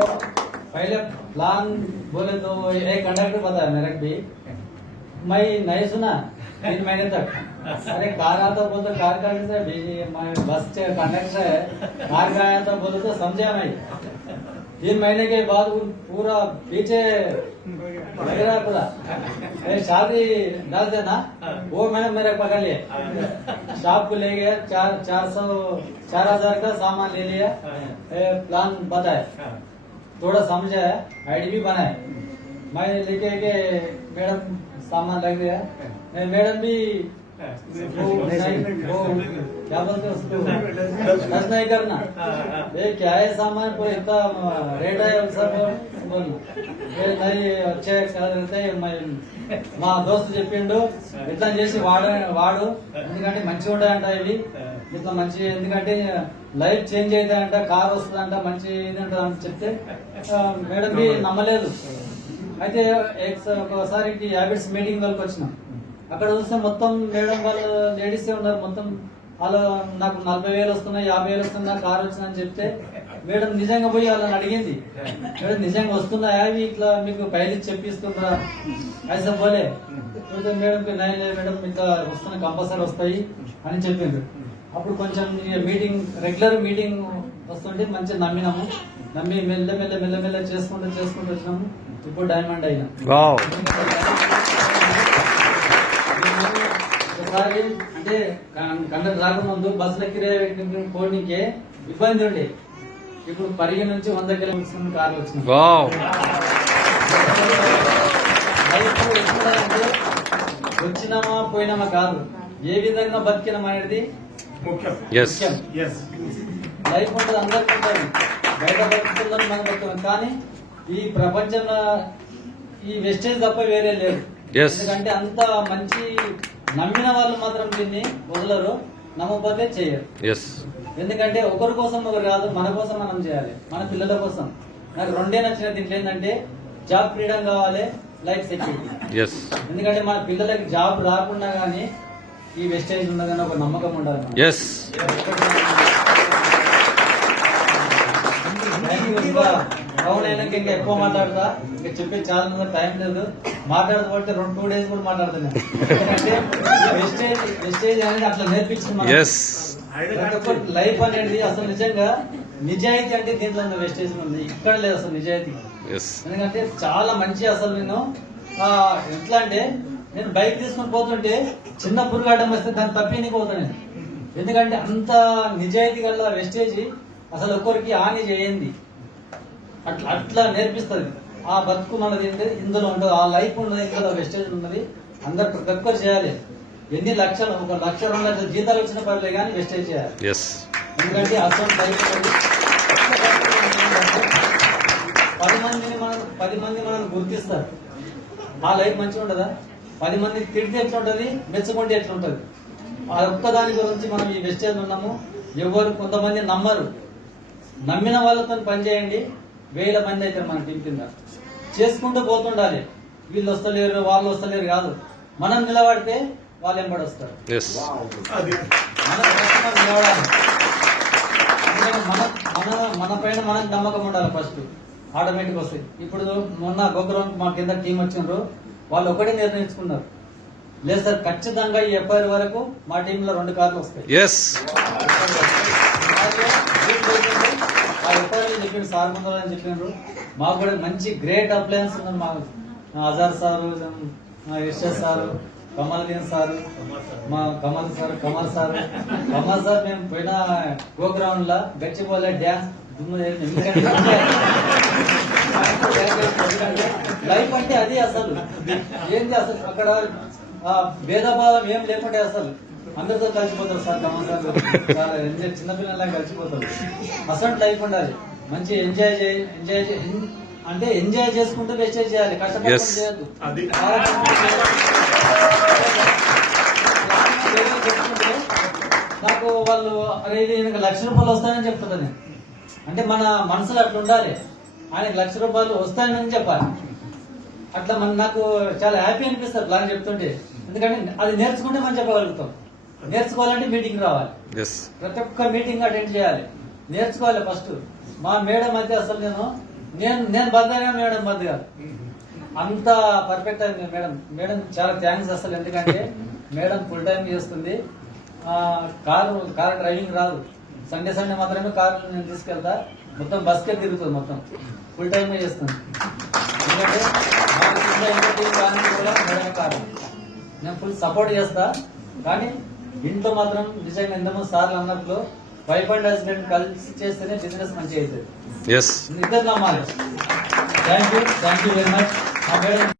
पहले प्लान बोले तो एक कंडक्टर बताया मेरे को भी, मैं नहीं सुना 3 महीने तक। अरे कार आता बोलते कार का मैं बस कंडक्टर है, कार का आया था बोले तो समझा मैं। 3 महीने के बाद पूरा पीछे लग रहा पूरा शादी डाल देना, वो मैंने मेरे पकड़ लिया, शॉप को ले गया, 4,000 का सामान ले लिया, प्लान बताया, थोड़ा समझा है, आईडी भी बनाए, मैं लेके के मैडम सामान लग गया, मैडम भी वो क्या बोलते हैं उसको, टच नहीं करना, ये क्या है सामान को इतना रेट है सब बोलना, नहीं अच्छे कलर रहते మా దోస్తు చెప్పిండు ఇట్లా చేసి వాడు ఎందుకంటే మంచిగా ఉంటాయంట ఇవి, ఇట్లా మంచి ఎందుకంటే లైఫ్ చేంజ్ అవుతాయంట, కార్ వస్తుందంట, మంచి ఇది ఉంటుంది అని చెప్తే మేడం బి నమ్మలేదు. అయితే ఒకసారి హ్యాబిట్స్ మీటింగ్ వాళ్ళకి వచ్చినాం, అక్కడ చూస్తే మొత్తం మేడం వాళ్ళు లేడీసే ఉన్నారు, మొత్తం వాళ్ళు నాకు 40,000 వస్తున్నాయి, 50,000 వస్తున్నా, కార్ వచ్చిందని చెప్తే మేడం నిజంగా పోయి వాళ్ళని అడిగింది, మేడం నిజంగా వస్తున్నాయా అవి, ఇట్లా మీకు పైలు చెప్పిస్తుందా అయితే పోలే, మేడం మేడం ఇట్లా వస్తున్నా కంపల్సరీ వస్తాయి అని చెప్పిండ్రు. అప్పుడు కొంచెం మీటింగ్ రెగ్యులర్ మీటింగ్ వస్తుంటే మంచిగా నమ్మినాము, నమ్మి మెల్ల చేసుకుంటూ వచ్చినాము, ఇప్పుడు డైమండ్ అయినా. ఒకసారి అంటే కండక్టర్ రాకముందు బస్సులు ఎక్కిరే పోనీకే ఇబ్బంది ఉండే, ఇప్పుడు పరిగి నుంచి 100 కిలోమీటర్స్ కార్లు వచ్చినాయి. అంటే వచ్చినామా పోయినామా కాదు, ఏ విధంగా బతికినామా అనేది ముఖ్యం. లైఫ్ ఉంటుంది, అందరికీ ఉంటుంది, బయట బతుకుతుందని మనం బతుకుతాం, కానీ ఈ ప్రపంచంలో ఈ వెస్టేజ్ తప్ప వేరే లేదు. ఎందుకంటే అంత మంచి నమ్మిన వాళ్ళు మాత్రం దీన్ని వదలరు, నమ్మకపోతే చేయరు. ఎందుకంటే ఒకరి కోసం ఒకరు కాదు, మన కోసం మనం చేయాలి, మన పిల్లల కోసం. నాకు రెండే నచ్చిన దీంట్లో ఏంటంటే జాబ్ ఫ్రీడమ్ కావాలి, లైఫ్ సెక్యూరిటీ. ఎందుకంటే మన పిల్లలకి జాబ్ రాకుండా గానీ ఈ వెస్టేజ్ ఉండదని ఒక నమ్మకం ఉండాలి. అవునైనాక ఇంకా ఎక్కువ మాట్లాడతా, ఇంకా చెప్పే చాలా టైం లేదు, మాట్లాడకపోతే 2 days కూడా మాట్లాడుతున్నాను. ఎందుకంటే వెస్టేజ్ అనేది అట్లా నేర్పించింది. లైఫ్ అనేది అసలు నిజంగా నిజాయితీ అంటే దీంట్లో వెస్టేజ్ ఉంది, ఇక్కడ లేదు అసలు నిజాయితీ. ఎందుకంటే చాలా మంచి, అసలు నేను ఎట్లా అంటే నేను బైక్ తీసుకుని పోతుంటే చిన్న పురుగాటం వస్తే దాన్ని తప్పిని పోతాను నేను, ఎందుకంటే అంత నిజాయితీ గల వెస్టేజ్ అసలు ఒక్కరికి హాని చేయండి, అట్లా నేర్పిస్తుంది. ఆ బతుకు మనది ఇందులో ఉంటుంది, ఆ లైఫ్ ఉన్నది ఇందులో, వెస్టేజ్ ఉన్నది, అందరు ప్రతి ఒక్కరు చేయాలి. ఎన్ని లక్షలు, 1 లక్ష 2 లక్షల జీతాలు వచ్చిన పర్లేదు కానీ వెస్టేజ్ చేయాలి. ఎందుకంటే అసలు లైఫ్ 10 మంది మనం గుర్తిస్తారు, ఆ లైఫ్ మంచిగా ఉండదా? 10 మంది తిడితే ఎట్లుంటది, మెచ్చుకుంటే ఎట్లుంటది? ఆ ఒక్కదాని గురించి మనం ఈ వెస్టేజ్ ఉన్నాము. ఎవరు కొంతమంది నమ్మరు, నమ్మిన వాళ్ళతో పని చేయండి, 1000 మంది అయితే మన టీం కింద చేసుకుంటూ పోతుండాలి. వీళ్ళు వస్తలేరు, వాళ్ళు వస్తలేరు కాదు, మనం నిలబడితే వాళ్ళు ఎంబడి వస్తారు. మన పైన మనకు నమ్మకం ఉండాలి, ఫస్ట్ ఆటోమేటిక్ వస్తాయి. ఇప్పుడు మొన్న గోగ్రౌండ్ మా కింద టీం వచ్చిండ్రు, వాళ్ళు ఒకటే నిర్ణయించుకున్నారు, లేదు సార్ ఖచ్చితంగా ఈ FIR వరకు మా టీంలో 2 కార్లు వస్తాయి. చెప్పిండు సార్ ముందు అని చెప్పిండ్రు. మాకు కూడా మంచి గ్రేట్ అప్లయన్స్ ఉన్నారు, మా Azhar sir, Yashas sir, Kamaldeen sir, మా కమల్ సార్ మేము పోయిన గోగ్రౌండ్ లా గచ్చిపోలే డ్యాన్స్ లైఫ్ అంటే అది అసలు ఏంటి, అసలు అక్కడ భేదభావం ఏం లేకుంటే అసలు అందరితో కలిసిపోతారు సార్, కమల్ సార్ చాలా చిన్నపిల్లలా కలిసిపోతారు. అసలు లైఫ్ ఉండాలి, మంచి ఎంజాయ్ చేసుకుంటూ వెస్టేజ్ చేయాలి, కష్టపడి చేయద్దు. నాకు వాళ్ళు అరే ఇది ఈయనకు ₹1,00,000 వస్తాయని చెప్తుంటాను, అంటే మన మనసులో అట్లా ఉండాలి, ఆయనకు ₹1,00,000 వస్తాయని చెప్పాలి. అట్లా నాకు చాలా హ్యాపీ అనిపిస్తుంది ప్లాన్ చెప్తుంటే, ఎందుకంటే అది నేర్చుకుంటే మనం చెప్పగలుగుతాం. నేర్చుకోవాలంటే మీటింగ్ రావాలి, ప్రతి ఒక్క మీటింగ్ అటెండ్ చేయాలి, నేర్చుకోవాలి ఫస్ట్. మా మేడం అయితే అసలు నేను నేను బద్దగా మేడం బద్దగా అంత పర్ఫెక్ట్ అయింది మేడం. మేడం చాలా థ్యాంక్స్ అసలు. ఎందుకంటే మేడం ఫుల్ టైం చేస్తుంది. కార్ డ్రైవింగ్ రాదు. సండే మాత్రమే కార్ నేను తీసుకెళ్తా. మొత్తం బస్కే తిరుగుతుంది. మొత్తం ఫుల్ టైం చేస్తుంది. ఎందుకంటే మేడం కారణం. నేను ఫుల్ సపోర్ట్ చేస్తా. కానీ ఇంట్లో మాత్రం నిజంగా ఎంతమంది సార్లు అన్నట్లు వైఫ్ అండ్ హస్బెండ్ కలిసి చేస్తేనే బిజినెస్ మంచిగా అవుతుంది. ఇద్దరు నమ్మాలి. Thank you very much. Madam